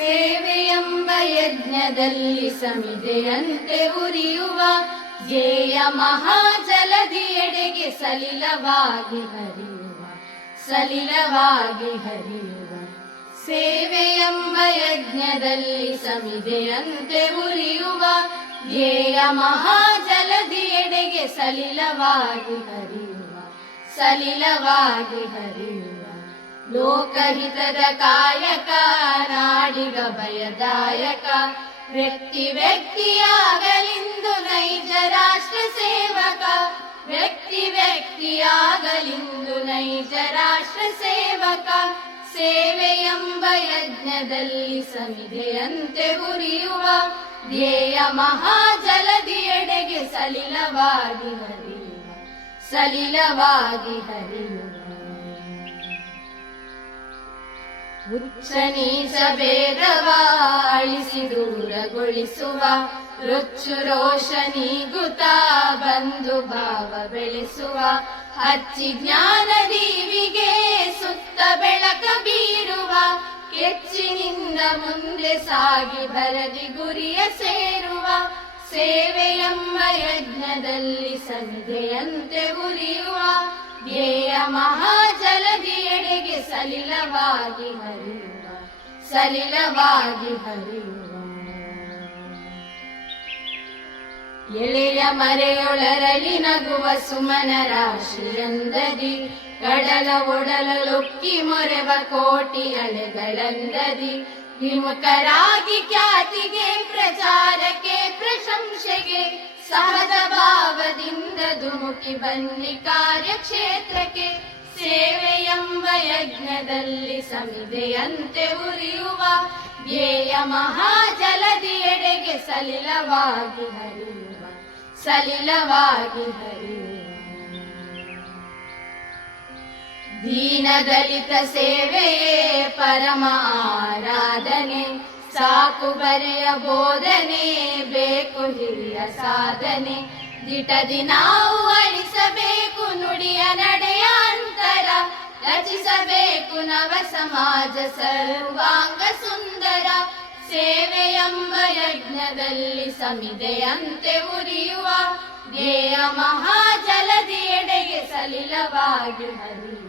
ಸೇವೆಯೆಂಬ ಯಜ್ಞದಲ್ಲಿ ಸಮಿದೆಯಂತೆ ಉರಿಯುವ ಧ್ಯೇಯ ಮಹಾಜಲದಿಯೆಡೆಗೆ ಸಲಿಲವಾಗಿ ಹರಿಯುವ ಸೇವೆಯೆಂಬ ಯಜ್ಞದಲ್ಲಿ ಸಮಿದೆಯಂತೆ ಉರಿಯುವ ಧ್ಯೇಯ ಮಹಾಜಲದಿಯೆಡೆಗೆ ಸಲಿಲವಾಗಿ ಹರಿಯುವ ಲೋಕಹಿತದ ಕಾಯಕ ನಾಡಿಗ ಭಯದಾಯಕ ವ್ಯಕ್ತಿಯಾಗಲಿಂದು ನೈಜ ರಾಷ್ಟ್ರ ಸೇವಕ ಸೇವೆಯೆಂಬ ಯಜ್ಞದಲ್ಲಿ ಸಮಿದೆಯಂತೆ ಉರಿಯುವ ಧ್ಯೇಯ ಮಹಾಜಲದಿಯೆಡೆಗೆ ಸಲಿಲವಾಗಿ ಹರಿಯುವ ಉಚ್ಚ ನೀಚ ಭೇದವ ಅಳಿಸಿ ದೂರಗೊಳಿಸುವ ರೊಚ್ಚು ರೋಷನಿಗುತ ಬಂಧು ಭಾವ ಬೆಳೆಸುವ ಹಚ್ಚಿ ಜ್ಞಾನ ದೀವಿಗೆ ಸುತ್ತ ಬೆಳಕ ಬೀರುವ ಕೆಚ್ಚಿನಿಂದ ಮುಂದೆ ಸಾಗಿ ಬರದಿ ಗುರಿಯ ಸೇರುವ ಸೇವೆಯೆಂಬ ಯಜ್ಞದಲ್ಲಿ ಸಮಿದೆಯಂತೆ ಉರಿಯುವ ಧ್ಯೇಯ ಮಹಾಜಲದಿಯೆಡೆಗೆ ಸಲಿಲವಾಗಿ ಹರಿಯುವ ಎಳೆಯ ಮರೆಯೊಳರಲಿ ನಗುವ ಸುಮನ ರಾಶಿಯಂದದಿ ಕಡಲ ಒಡಲೊಕ್ಕಿ ಮೊರೆವ ಕೋಟಿ ಅಲೆಗಳಂದದಿ ವಿಮುಖರಾಗಿ ಖ್ಯಾತಿಗೆ ಪ್ರಚಾರಕ್ಕೆ ಪ್ರಶಂಸೆಗೆ ಸಹಜ ಭಾವದಿಂದ ಧುಮುಕಿ ಬನ್ನಿ ಕಾರ್ಯಕ್ಷೇತ್ರಕ್ಕೆ ಸೇವೆಯೆಂಬ ಯಜ್ಞದಲ್ಲಿ ಸಮಿದೆಯಂತೆ ಉರಿಯುವ ಧ್ಯೇಯ ಮಹಾಜಲದಿಯೆಡೆಗೆ ಸಲಿಲವಾಗಿ ಹರಿಯುವ ದೀನ ದಲಿತ ಸೇವೆಯೇ ಪರಮ ಆರಾಧನೆ ಸಾಕು ಬರೆಯ ಬೋಧನೆ ಬೇಕು ಹಿರಿಯ ಸಾಧನೆ ದಿಟದಿ ನಾವು ಅಳಿಸಬೇಕು ನುಡಿಯ ನಡೆಯ ಅಂತರ ರಚಿಸಬೇಕು ನವ ಸಮಾಜ ಸರ್ವಾಂಗ ಸುಂದರ ಸೇವೆಯೆಂಬ ಯಜ್ಞದಲ್ಲಿ ಸಮಿದೆಯಂತೆ ಉರಿಯುವ ಧ್ಯೇಯ ಮಹಾಜಲದಿಯೆಡೆಗೆ ಸಲಿಲವಾಗಿ ಹರಿಯುವ